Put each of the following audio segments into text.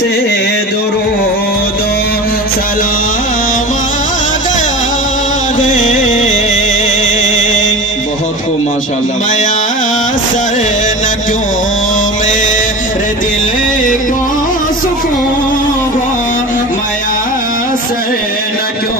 से दुरूद सलाम आ गया है। बहुत खूब माशाअल्लाह। मयासर न क्यों मेरे दिल को सुकून हो, मयासर न क्यों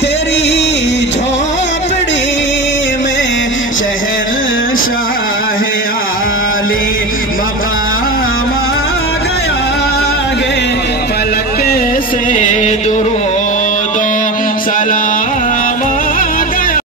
तेरी झोपड़ी में शहंशाह आली मकाम आ गया गे, फलक से दुरूद